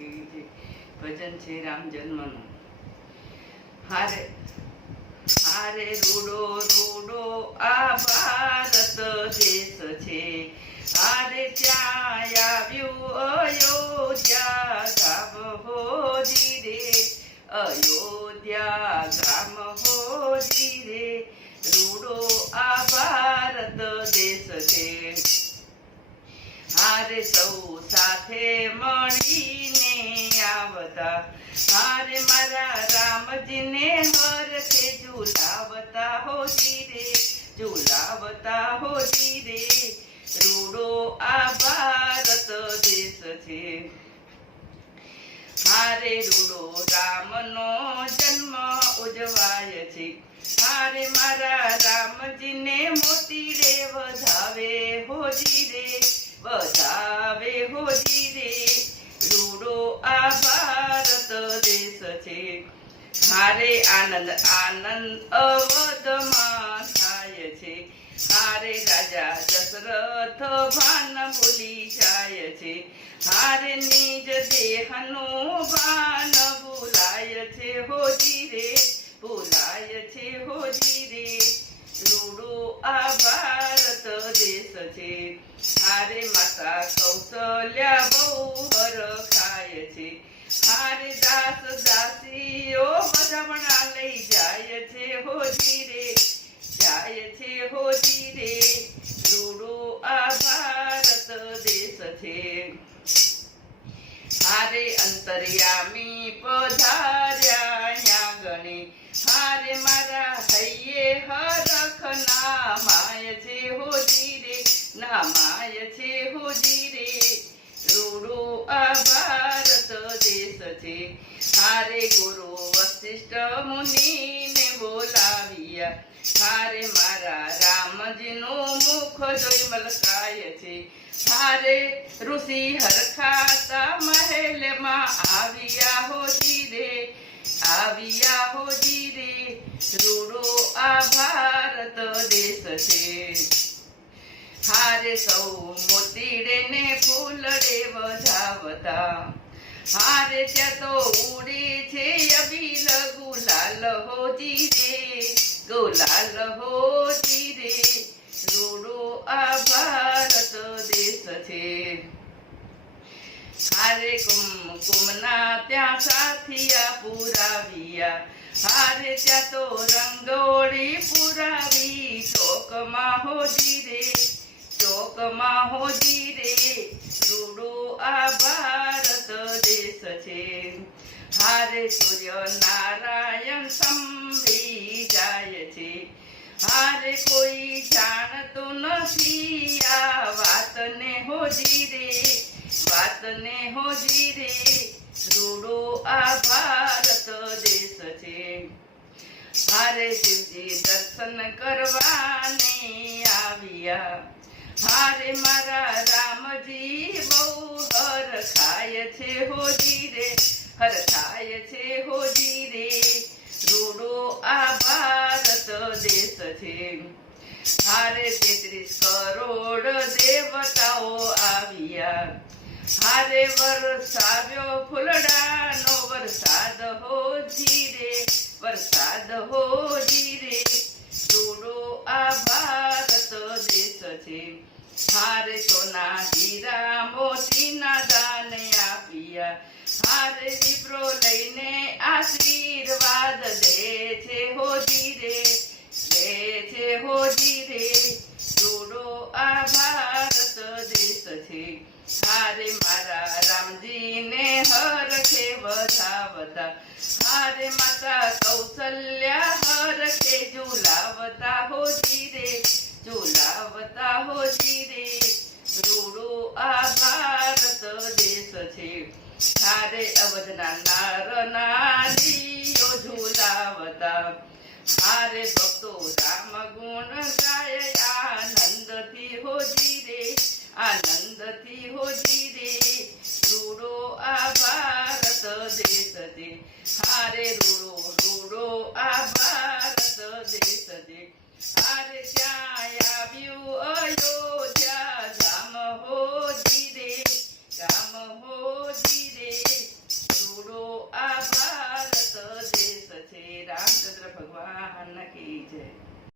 કી જય। ભજન છે રામ જન્મનું। હારે હારે રૂડો રૂડો આ ભારત દેશ છે, હારે ત્યાં આવ્યું અયોધ્યા ગામ હોજી રે, અયોધ્યા ગામ હોજી રે, રૂડો આ ભારત દેશ છે। હારે સૌ સાથે મળીને આવતા, હારે મારા રામજીને હરખે ઝુલાવતા હોજી રે, ઝુલાવતા હોજી રે, રૂડો આ ભારત દેશ છે। હારે રૂડો રામનો જન્મ ઉજવાય છે, હારે મારા રામજીને મોતીડે વધાવે હોજી રે, વધાવે હોજી રે, રૂડો આ ભારત દેશ છે। હારે આનંદ આનંદ અવધમાં થાય છે, હારે રાજા દશરથ ભાન ભૂલી જાય છે, હારે નિજ દેહનું ભાન ભૂલાય છે હોજી રે, ભૂલાય છે હોજી રે, રૂડો આ ભારત દેશ છે। હારે માતા કૌશલ્યા બહુ હરખાય છે, હારે દાસ દાસીઓ બધામણા લઈ જાય છે હોજી રે, જાય છે હોજી રે, રૂડો આ ભારત દેશ છે। હારે અંતર્યામી પધાર્યા ગણે, હારે મારા હૈયે હરખ નામાય છે હોજી રે, નામાય છે હોજી રે, રૂડો આ ભારત દેશ છે। હારે ગુરુ વશિષ્ઠ મુનિને બોલાવ્યા, હારે મારા રામજીનું મુખ જોઈ મલકાય છે, હારે ઋષિ હરખાતા મહેલમાં આવ્યા હોજી રે, આવ્યા હોજી રે, રૂડો આ ભારત દેશ છે। હારે સૌ મોતીડે ને ફૂલડે વધાવતા, હારે ત્યાં તો ઉડે છે અબીલ ગુલાલ હોજી રે, ગુલાલ હોજી રે, રૂડો આ ભારત દેશ છે। હારે કુમકુમના ત્યાં સાથિયા પુરાવ્યા, હારે ત્યાં તો રંગોળી પુરાવી ચોકમાં હોજી રે, ચોકમાં હોજી રે, રૂડો આ ભારત દેશ છે। હારે સૂર્ય નારાયણ સંભળી જાય છે, હારે કોઈ જાણતું નથી આ વાતને હોજી રે, વાતને હોજી રે, રૂડો આ ભારત દેશ છે। હારે શિવજી દર્શન કરવાને આવ્યા, હારે મારા રામજી બહુ હરખાય છે હોજી રે, હરખાય છે હોજી રે, રૂડો આ ભારત દેશ છે। હારે 33 કરોડ દેવતાઓ આવ્યા, હારે વરસાવ્યો ફૂલડાનો વરસાદ હોજી રે, વરસાદ હોજી રે, રૂડો આ ભારત દેશ છે। હારે સોના હીરા મોતીના દાન આપ્યા, હારે વિપ્રો લઈને આશીર્વાદ દે છે હોજી રે, દે છે હોજી રે, રૂડો આ ભારત દેશ છે। હારે મારા રામજીને હરખે વધાવતા, હારે માતા કૌશલ્યા હરખે ઝુલાવતા હોજી રે, ઝુલાવતા હોજી રે, રૂડો આ ભારત દેશ છે। હારે અવધના નાર નારીઓ ઝુલાવતા, હારે ભક્તો રામ ગુણ ગાય આનંદથી હોજી રે, આનંદથી હોજી રે, રૂડો આ ભારત દેશ છે। હારે રૂડો રૂડો આ ભારત દેશ છે। હારે ત્યાં આવ્યું અયોધ્યા ગામ હોજી રે, ગામ હોજી રે, ભગવાન કી જય.